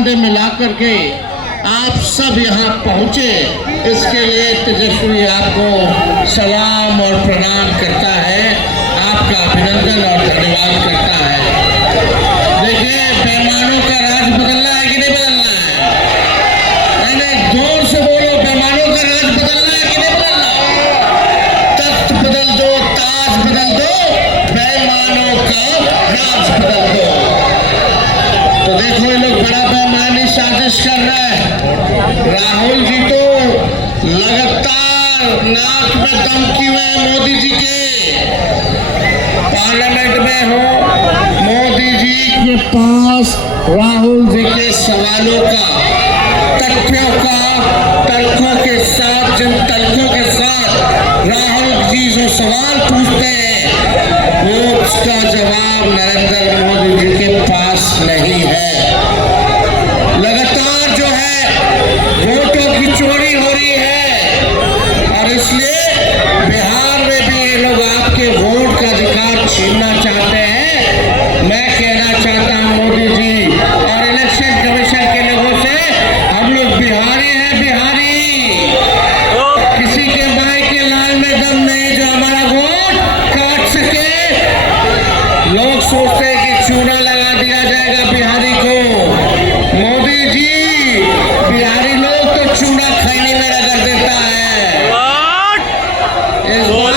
कंधे मिला करके आप सब यहाँ पहुँचे, इसके लिए तेजस्वी आपको सलाम और प्रणाम करता है, आपका अभिनंदन और धन्यवाद करता है। देखिए, पैमानों का राज बदलना है कि नहीं बदलना है? मैंने जोर से बोलो, पैमानों का राज बदलना है कि नहीं बदलना? तख्त बदल दो, ताज बदल दो, पैमानों का राज बदल दो। तो देखो, ये लोग बड़ा पैमाने साजिश कर रहे हैं। राहुल जी तो लगातार नाक में दम किए हुए मोदी जी के, पार्लियामेंट में हो, मोदी जी के पास राहुल जी के सवालों का, तथ्यों का, तर्कों के साथ, जिन तर्कों के साथ राहुल जी जो सवाल पूछते हैं, वो उसका जवाब नरेंद्र मोदी जी के पास नहीं है। लगातार जो है वोटों की चोरी हो रही है, और इसलिए बिहार में भी ये लोग आपके वोट का अधिकार छीनना चाहते हैं। मैं कहना चाहता हूं मोदी जी और इलेक्शन कमीशन के लोगों से, हम लोग बिहारी हैं, बिहारी। किसी के भाई के लाल में दम नहीं जो हमारा वोट काट सके। लोग सोचते हैं कि चूना लगा दिया जाएगा बिहारी को। मोदी जी, बिहारी लोग तो चूना खैनी में रगड़ देता है। इस बार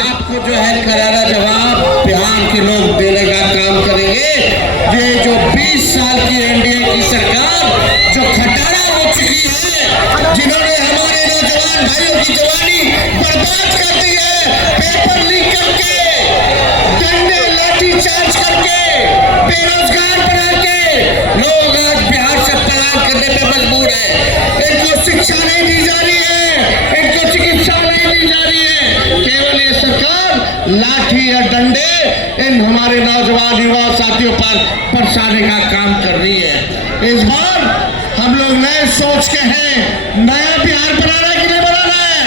आपको जो है करारा जवाब बिहार के लोग देने का काम करेंगे। ये जो 20 साल की एनडीए की सरकार जो खटारा हो चुकी है, जिन्होंने हमारे नौजवान भाइयों की जवानी बर्बाद कर दी है, पेपर लीक करके, डंडे लाठी चार्ज करके, बेरोजगार बना के लोग आज बिहार से पलायन करने पे मजबूर है। इनको शिक्षा नहीं दी जा रही है, इनको चिकित्सा नहीं दी जा रही है। केवल ये सरकार लाठी या डंडे इन हमारे नौजवान युवा साथियों पर बरसाने का काम कर रही है। इस बार हम लोग नए सोच के हैं। नया बिहार बनाना है कि नहीं बनाना है?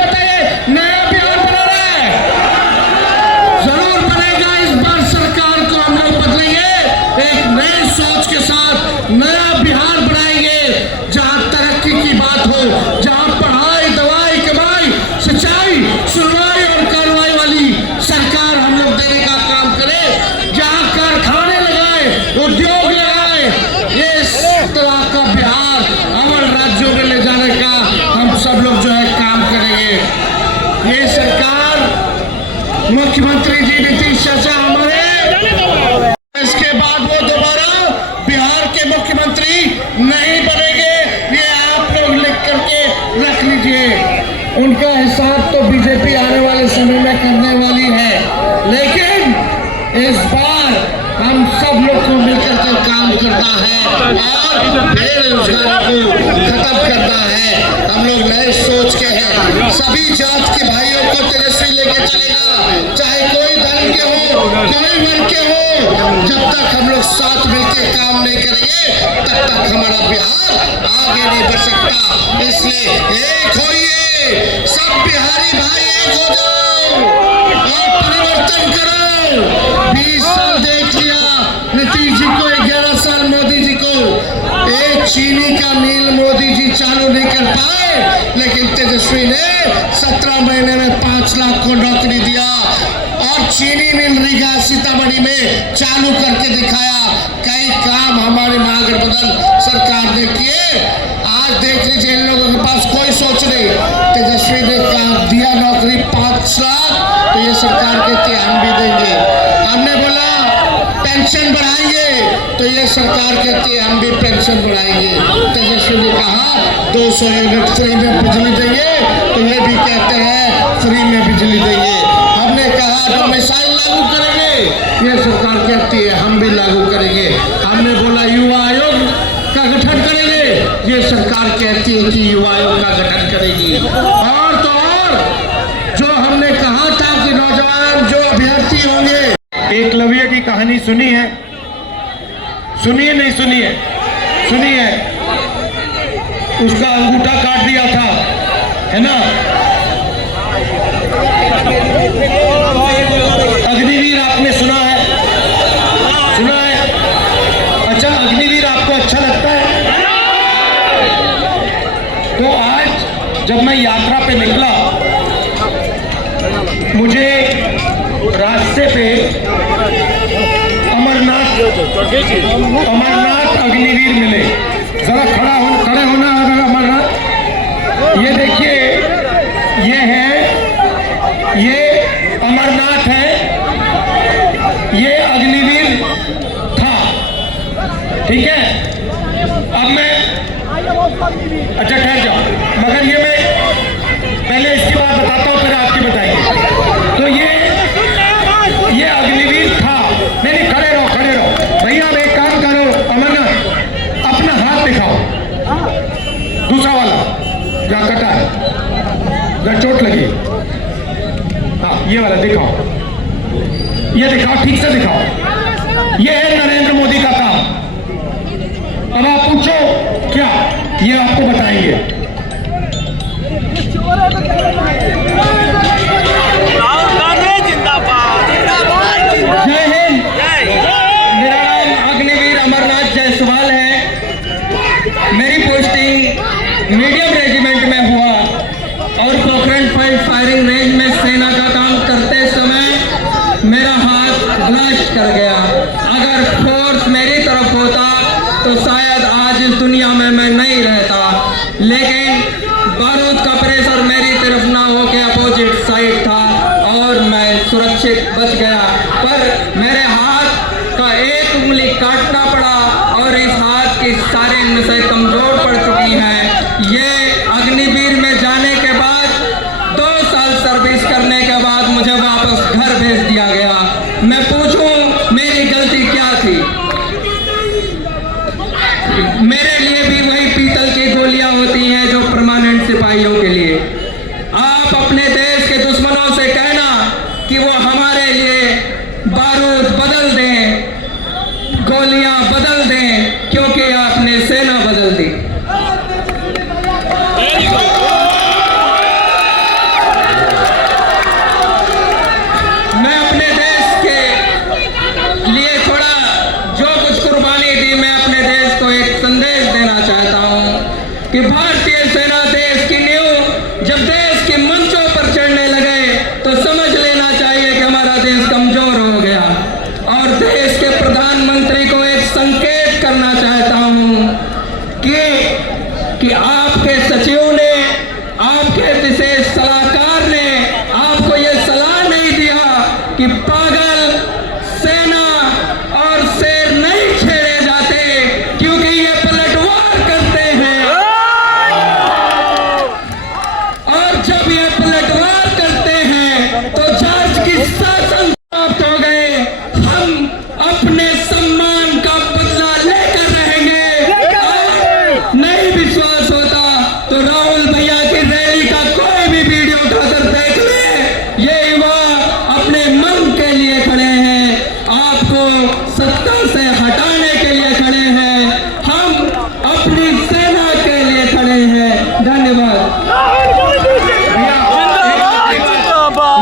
बताइए, नया बिहार बनाना है? जरूर बनेगा। इस बार सरकार को हम लोग बदलेंगे, एक नए सोच के साथ नया बिहार बनाएंगे, जहां तरक्की की बात हो, जहां पढ़ाई, दवाई, कमाई, सिंचाई, सुनवाई और कार्रवाई वाली सरकार हम लोग देने का काम करें, जहां कारखाने लगाए, उद्योग लगाए। ये इस तरह का बिहार अवर राज्यों में ले जाने का हम सब लोग जो है काम करेंगे। ये सरकार, मुख्यमंत्री जी नीतीश चाचा हमारे, इसके बाद वो दोबारा बिहार के मुख्यमंत्री नहीं बनेंगे। ये आप लोग लिख करके रख लीजिए। उनका हिसाब तो बीजेपी आने वाले समय में करने वाली है, लेकिन इस बार हम सब लोग को मिलकर के काम करना है और बेरोजगारी को खत्म करना है। हम लोग नए सोच के हैं। सभी जात के भाइयों को तेजस्वी लेके चलेगा, चाहे कोई धर्म के हो, कोई वर्ग के हो। जब तक हम लोग साथ मिलकर काम नहीं करेंगे, तब तक हमारा बिहार आगे नहीं बढ़ सकता। इसलिए एक होइए, सब बिहारी भाई एक हो जाओ और परिवर्तन करो। 20 साल देख लिया नीतीश जी को, 11 साल मोदी जी को। एक चीनी का मिल मोदी जी चालू नहीं कर पाए, लेकिन तेजस्वी ने 17 महीने में 5 लाख को नौकरी दिया और चीनी मिल रीगा सीतामढ़ी में चालू करके दिखाया। कई काम हमारे महागठबंधन सरकार ने किए। आज देख लीजिए, इन लोगों के पास कोई सोच नहीं। तेजस्वी ने दिया नौकरी 5 लाख, तो ये सरकार कहती है हम भी देंगे। हमने बोला पेंशन बढ़ाएंगे, तो ये सरकार कहती है हम भी पेंशन बढ़ाएंगे। तेजस्वी ने कहा 200 यूनिट फ्री में बिजली देंगे, तो ये भी कहते हैं फ्री में बिजली देंगे। हमने कहा डोमिसाइल लागू करेंगे, ये सरकार कहती है हम भी लागू करेंगे। हमने बोला युवा आयोग का गठन करेंगे, ये सरकार कहती है कि युवा आयोग का गठन करेगी। और तो और, जो हमने कहा था कि नौजवान जो अभ्यर्थी होंगे, एकलव्य की कहानी सुनी है? सुनिए नहीं सुनिए? सुनी है। उसका अंगूठा काट दिया था, है ना? अग्निवीर आपने सुना है? सुना है? जब मैं यात्रा पे निकला, मुझे रास्ते पे अमरनाथ अग्निवीर मिले। जरा खड़े होना अगर अमरनाथ। ये देखिए, ये अमरनाथ है, ये अग्निवीर था। ठीक है, अब मैं अच्छा ठहर जाओ, मगर ये मैं पहले इसकी बात बताता हूँ, फिर आपकी बताएंगे। तो ये अग्निवीर था। नहीं, खड़े रहो भैया। अब एक काम करो अमरनाथ, अपना हाथ दिखाओ, दूसरा वाला जहाँ कटा है, जहाँ चोट लगी। हाँ, ये वाला दिखाओ, ये दिखाओ, ठीक से दिखाओ। ये है नरेंद्र मोदी का काम। अब आप पूछो क्या, ये आपको बताएंगे। जय हिंद। मेरा नाम अग्निवीर अमरनाथ जायसवाल है। मेरी पोस्टिंग मीडियम रेजिमेंट में हुआ और पोखरण फायरिंग रेंज में सेना का काम करते समय मेरा हाथ ब्लास्ट कर गया। अगर फोर्स मेरी तरफ होता तो शायद आज इस दुनिया में मैं नहीं रहता, लेकिन बारूद का प्रेशर मेरी तरफ ना होके अपोजिट साइड था और मैं सुरक्षित बच गया। पर मेरे हाथ का एक उंगली काटना पड़ा और इस हाथ की सारी नसें कमजोर पड़ चुकी हैं। ये अग्निवीर में जाने के बाद 2 साल सर्विस करने के बाद मुझे वापस घर भेज दिया गया। मैं पूछूं मेरी गलती क्या थी? मेरे लिए भी वही पीतल की गोलियां होती हैं जो परमानेंट सिपाहियों के लिए। आप अपने देश के दुश्मनों से कहना कि वो हमारे लिए बारूद बदल दें, गोलियां बदल दें, क्योंकि आपने सेना बदल दी। मैं अपने देश के लिए थोड़ा जो कुछ कुर्बानी दी, मैं अपने देश को एक संदेश देना चाहता हूं कि भारतीय सेना देश की नींव जब देश के मंचों पर चढ़ने लगे तो समझ लेना चाहिए कि हमारा देश कमजोर हो गया। और देश के प्रधानमंत्री को एक संकेत करना चाहता हूं कि आपके सचिव ने, आपके विशेष सलाहकार ने आपको यह सलाह नहीं दिया कि पागल सेना और शेर नहीं छेड़े जाते, क्योंकि ये पलटवार करते हैं। और जब ये पलटवार करते हैं तो जॉर्ज की शासन समाप्त हो गए। हम अपने सम्मान का बदला लेकर रहेंगे। नहीं विश्वास होता तो राहुल भैया की रैली का कोई भी वीडियो उठाकर देख ले। ये युवा अपने मन के लिए खड़े हैं, आपको सत्ता से हटाने के लिए खड़े हैं। हम अपनी सेना के लिए खड़े हैं। धन्यवाद।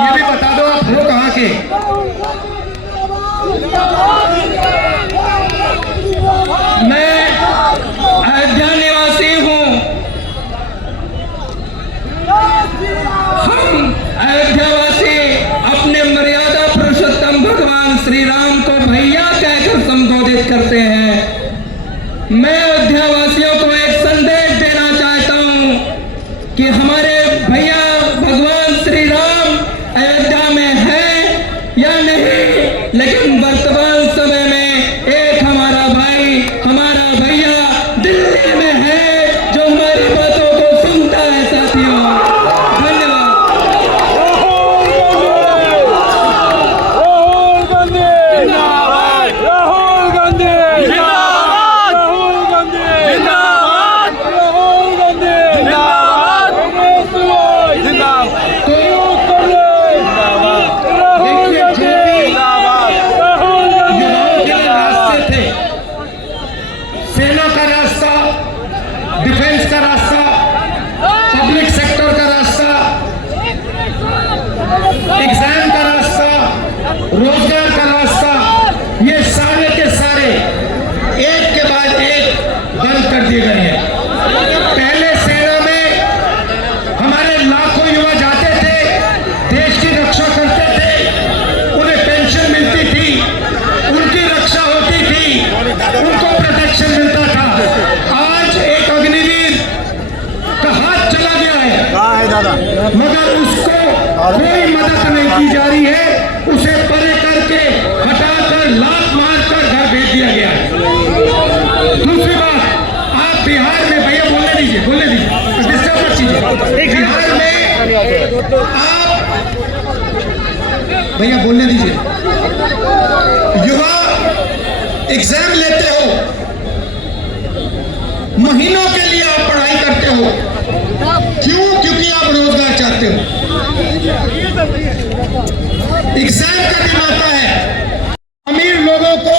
ये भी बता दो आप हो कहाँ के? मैं अयोध्या निवासी हूँ। हम अयोध्यावासी अपने मर्यादा पुरुषोत्तम भगवान श्री राम को भैया कहकर संबोधित करते हैं। मैं अयोध्यावासियों को एक संदेश देना चाहता हूँ कि हमारे भैया भगवान श्री राम अयोध्या में है या नहीं, लेकिन वर्तमान समय में एक हमारा भाई, हमारा भैया दिल्ली में है जो हमारी बातों को सुनता है। साथियों, धन्यवाद। और उसको कोई मदद नहीं की जा रही है, उसे परे करके हटाकर लात मारकर घर भेज दिया गया है। दूसरी बात, आप बिहार में, भैया बोलने दीजिए डिस्टर्ब मत कीजिए। बिहार में आप, भैया बोलने दीजिए, युवा एग्जाम लेते हो, महीनों के लिए आप पढ़ाई करते हो, क्यों? क्योंकि आप रोजगार चाहते हो। एग्जाम का दिन आता है, अमीर लोगों को,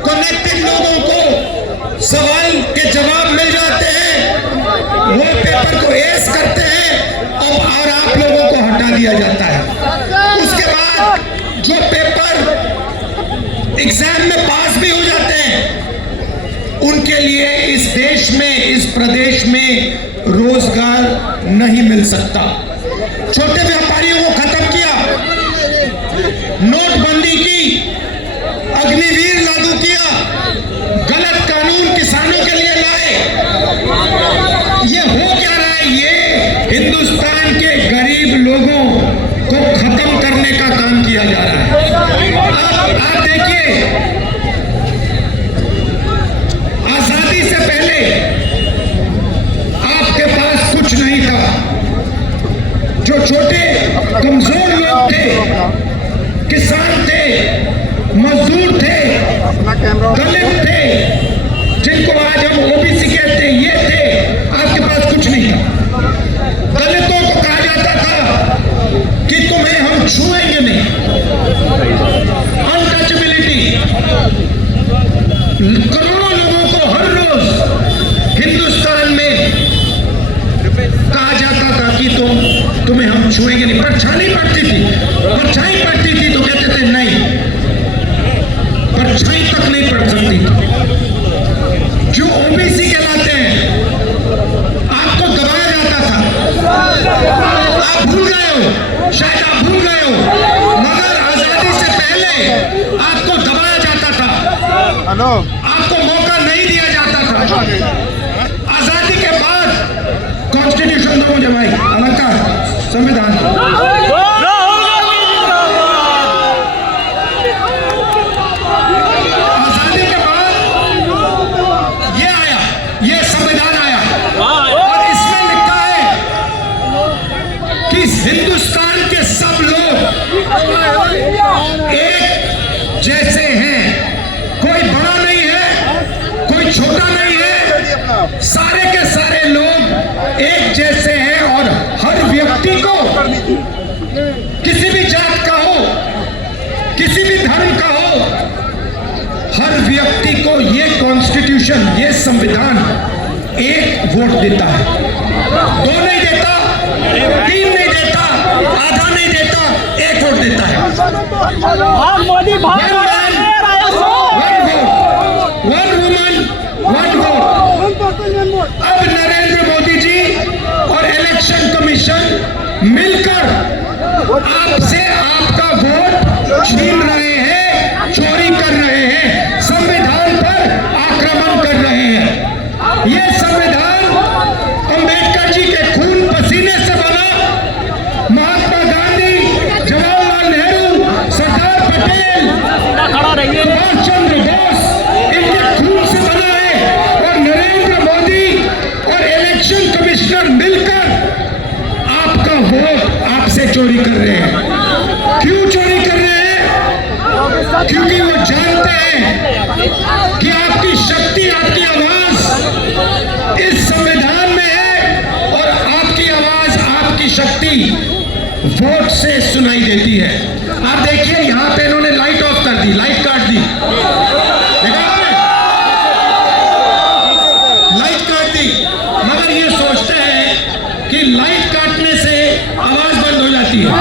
कनेक्टेड लोगों को सवाल के जवाब मिल जाते हैं, वो पेपर को एस करते हैं और आप लोगों को हटा दिया जाता है। उसके बाद जो पेपर एग्जाम में पास भी हो जाते हैं, उनके लिए इस देश में, इस प्रदेश में रोजगार नहीं मिल सकता। छोटे व्यापारियों को खत्म किया, नोटबंदी की, अग्निवीर लागू किया, गलत कानून किसानों के लिए लाए। ये हो क्या रहा है? ये हिंदुस्तान के गरीब लोगों को खत्म करने का काम किया जा रहा है। आप देखिए, आजादी से पहले आपके पास कुछ नहीं था। जो छोटे कमजोर लोग थे, किसान थे, मजदूर थे, दलित थे, जिनको आज हम ओबीसी कहते हैं, ये थे, आपके पास कुछ नहीं था। दलितों को कहा जाता था कि तुम्हें हम छुएंगे नहीं, अनटचेबिलिटी। करोड़ों लोगों को हर रोज हिंदुस्तान में कहा जाता था कि तुम्हें हम छुएंगे नहीं। परछाई पड़ती थी तो कहते थे नहीं, परछाई तक नहीं पड़ सकती। जो ओबीसी कहलाते हैं, आपको दबाया जाता था। आप भूल गए हो, शायद आप भूल गए हो, मगर आजादी से पहले आपको दबाया जाता था, आपको मौका नहीं दिया जाता था। आजादी के बाद कॉन्स्टिट्यूशन दो मुझे भाई, अलंकार, संविधान। आजादी के बाद ये आया, ये संविधान आया, और इसमें लिखा है कि हिंदुस्तान के सब लोग एक जैसे हैं, कोई बड़ा नहीं है, कोई छोटा नहीं है, सारे के सारे लोग एक जैसे हैं। और हर व्यक्ति को, किसी भी जात का हो, किसी भी धर्म का हो, हर व्यक्ति को ये कॉन्स्टिट्यूशन, ये संविधान एक वोट देता है। 2 नहीं देता, 3 नहीं देता, आधा नहीं देता, 1 वोट देता है। Modi one woman one vote. अब नरेंद्र मोदी जी और इलेक्शन कमीशन मिलकर आपसे आपका वोट छीन रहे हैं, चोरी कर रहे हैं, संविधान पर आक्रमण कर रहे हैं। ये संविधान अंबेडकर जी के खून पसीने से बना, महात्मा गांधी, जवाहरलाल नेहरू, सरदार पटेल, सुभाष चंद्र बोस, इनके खून से बना है। और नरेंद्र मोदी और इलेक्शन कमिश्नर मिलकर आपका वोट आपसे चोरी कर रहे हैं। क्यों चोरी कर रहे हैं? क्योंकि वो जानते हैं कि आपकी शक्ति, आपकी आवाज इस संविधान में है, और आपकी आवाज, आपकी शक्ति वोट से सुनाई देती है। आप देखिए, यहां पे इन्होंने लाइट ऑफ कर दी, लाइट काट दी, देखा आपने? लाइट काट दी, मगर ये सोचते हैं कि लाइट काटने से आवाज बंद हो जाती है। आवाज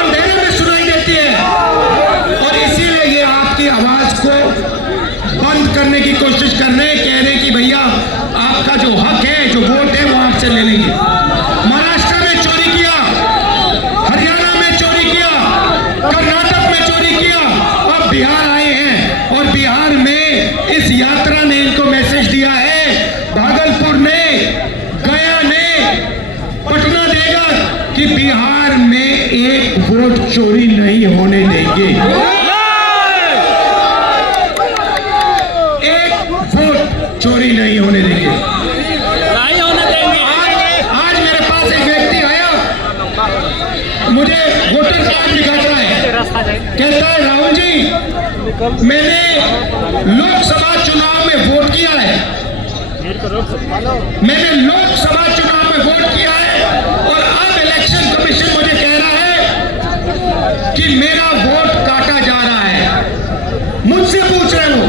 अंधेरे में सुनाई देती है, और इसीलिए ये आपकी आवाज को बंद करने की कोशिश कर रहे हैं। कह रहे हैं कि भैया आपका जो हक है, जो वोट है, वो आपसे ले लेंगे। महाराष्ट्र में चोरी किया, हरियाणा में चोरी किया, कर्नाटक में कि बिहार में एक वोट चोरी नहीं होने देंगे। एक वोट चोरी नहीं होने देंगे। आज मेरे पास एक व्यक्ति आया, मुझे वोटर कार्ड दिखा रहा है, कहता है राहुल जी मैंने लोकसभा चुनाव में वोट किया है, मैंने लोकसभा चुनाव में वोट किया है और अब इलेक्शन कमीशन मुझे कह रहा है कि मेरा वोट काटा जा रहा है। मुझसे पूछ रहे हो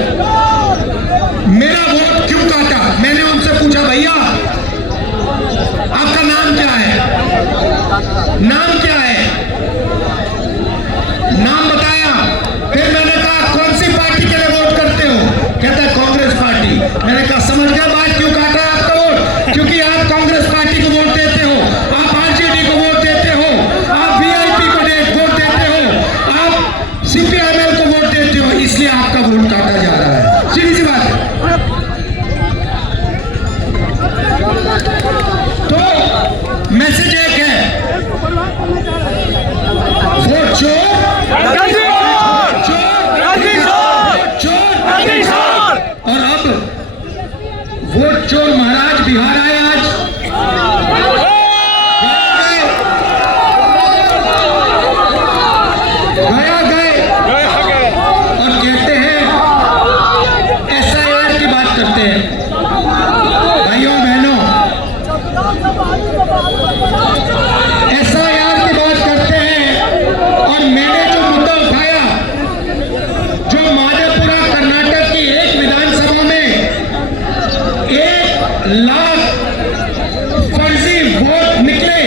मेरा वोट क्यों काटा? मैंने उनसे पूछा भैया आपका नाम क्या है? नाम क्या है? नाम बताया। फिर मैंने कहा कौन सी पार्टी के लिए वोट करते हो? कहता है कांग्रेस पार्टी। मैंने कहा समझ गया बात, क्यों काटा है आपका वोट? क्योंकि आप कांग्रेस पार्टी को वोट देते हो, आप आरजेडी को वोट देते हो, आप वीआईपी को वोट देते हो, आप सीपीआईएम को वोट देते हो, इसलिए आपका वोट काटा जा रहा है। सीधी सी बात है। तो मैसेज एक है, वोट चोर, और अब वोट चोर महाराज बिहार आए आज, गए और कहते हैं एसआईआर की बात करते हैं। भाइयों बहनों, एसआईआर की बात करते हैं और मैंने जो मुद्दा उठाया, जो माधेपुरा कर्नाटक की एक विधानसभा में 1 लाख फर्जी वोट निकले,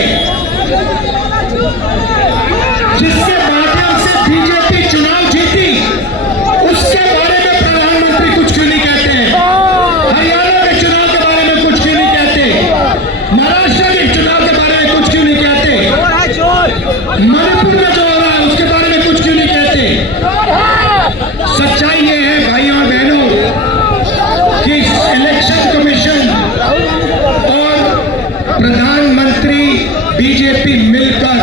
जिसके माध्यम से बीजेपी चुनाव जीती, उसके बारे में प्रधानमंत्री कुछ क्यों नहीं कहते हैं? हरियाणा के चुनाव के बारे में कुछ क्यों नहीं कहते? महाराष्ट्र के चुनाव के बारे में कुछ क्यों नहीं कहते? मणिपुर में जो हो रहा है उसके बारे में कुछ क्यों नहीं कहते? सच्चाई ये है भाइयों और बहनों कि इलेक्शन कमीशन और प्रधानमंत्री बीजेपी मिलकर